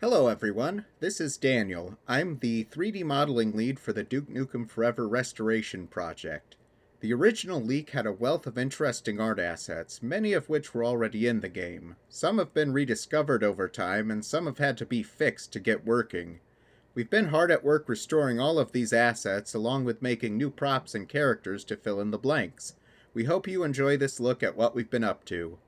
Hello everyone, this is Daniel. I'm the 3D modeling lead for the Duke Nukem Forever restoration project. The original leak had a wealth of interesting art assets, many of which were already in the game. Some have been rediscovered over time, and some have had to be fixed to get working. We've been hard at work restoring all of these assets, along with making new props and characters to fill in the blanks. We hope you enjoy this look at what we've been up to.